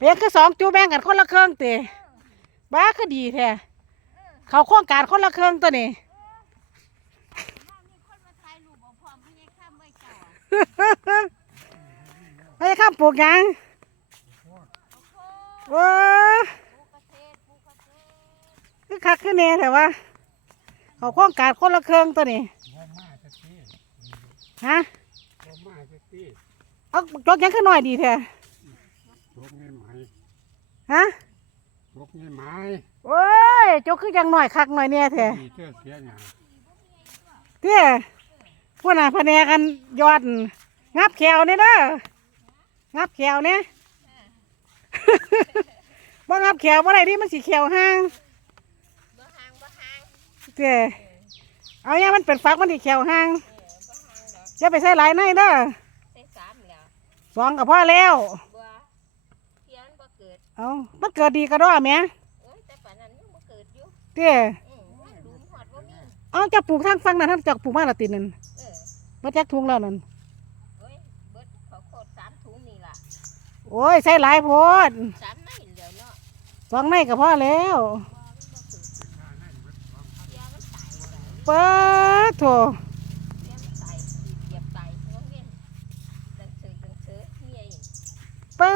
เปียกคือสองจูแบ่งกันคนละเครื่องเตะบ้าคือดีแท้เขาโครงการคนละเครื่องตัวนี้ถ้ามีคนมาถ่ายรูปบอกพร้อมพญาข้ามไว้เจ้าอะไปข้ามปลูกหยังว้าปูกระเทศปูกระเทศคือคักคือแน่แต่ว่า เขาโครงการคนละเครื่องตัวนี้บ่มาสักทีฮะบ่มาสักทีเอาจกหยังขึ้นหน่อยดีแท้ตกเงินไหม ฮะตกเงินไหมโอ้ยจกคือยังหน่อยคักหน่อยเนี่ยแท้ดีเจ้าเสียหนาเตี้ยพวกน่ะพะแนกันยอดงับแขวนี่เด้องับแขวเนี่ยว่างับแขวว่าไรดิมันสีแขวห้างบ่ห่างบ่ห่างเตี้ยเอาเนี่ยมันเป็นฟักมันสีแขวห้างเออบ่ห่างดอกอย่าไปใส่หลายในเด้อใส่สามแล้วสองกับพ่อแล้วบัวเทียนบ่ เกิดเอามันเกิดดีกระดอแหม่โอ้ยแต่ป่านนั้นยังบ่เกิดอยู่เตี้ยอืมมันหลุมหอดบ่มีเอาจะปลูกทางฟังนั้นท่านจะปลูกมาละตินั่นเออมาจักทุงแล้วนั่นโอ้ยเบิดเขาโคตรสามถุงนี่ล่ะโอ้ยใส่หลายโพดสามไม่เดียวเนาะสองในกับพ่อแล้วบ่มันบ่เกิดเทียมันตายแล้ว เปิดโถ เทียมันตายเหยียบตายงงเวียนดังเสือดังเสือเมียอีก เปิ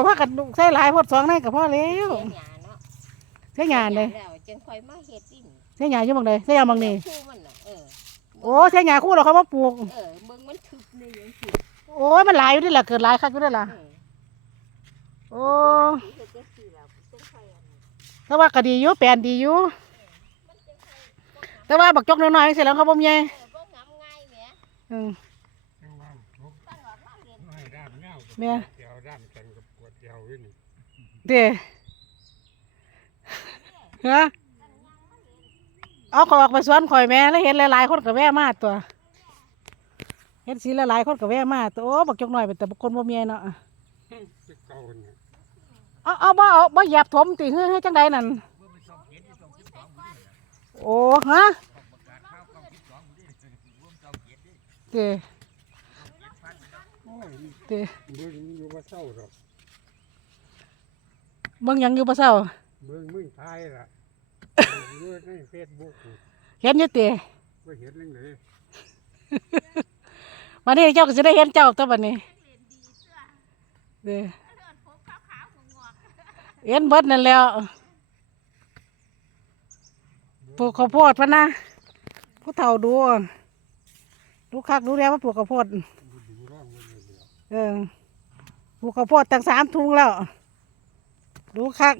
ดโถพ่อกันใส่หลายโพดสองในกับพ่อแล้วเสียหยาเนาะใส่หยาเลยแล้วจึงค่อยมาเฮ็ดดินใส่หยาอยู่บังใดใส่หยาบังนี่คู่มันน่ะเออโอ้ใส่หยาคู่เราเขามาปลูก เออเบิ่งมันทึบในยังสิโอ้ยมันหลายอยู่นี่แหละเกิดหลายคักอยู่นี่แหละเออโอ้เฮ็ดจังซี่ล่ะจังค่อยอันนี้แต่ว่าก็ดีอยู่แปลนดีอยู่มันจังค่อยบ่งามแต่ว่าบักจกน้อยๆเสร็จแล้วเขาบ่มีไงเออบ่งามง่ายแหมอืมจังว่าตกตั้งออกมาเรียนน้อยด้ามเงาแม่เดียวด้ามแข็งกับปวดเดียวอยู่นี่เด้ฮะเอาขอยออกไปสวนข่อยแม่แล้วเห็นหลายๆคนก็แว่มาตัวเห็นสีหลายๆคนก็แว่มาตัวโอ้บักจกน้อยเป็นแต่บุคคลบ่มีไงเนาะจะเก่าเนี่ยเอาเอาบ่เอาบ่เหยียบถมติเฮ้ยให้จังใดนั่นโอ้ฮะเด้ โอ้ยเด้เบิ่งอยู่ว่าเศร้าหรอกเบิ่งหยังอยู่บ่เศร้า เบิ่งมึงทายล่ะเบิ่งในเฟซบุ๊กเห็นอยู่ติก็เห็นเรื่องเลยวันนี้เจ้าก็สิได้เห็นเจ้าตัวบัดนี้เด้เห็นเบิดนั่นแล้วปลูกข้าวโพดพะนะผู้เฒ่าดูดูคักดูแล้วว่าปลูกข้าวโพดบ่ดูร่องมัน เออปลูกข้าวโพดตั้งสามถุงแล้ว ดูคัก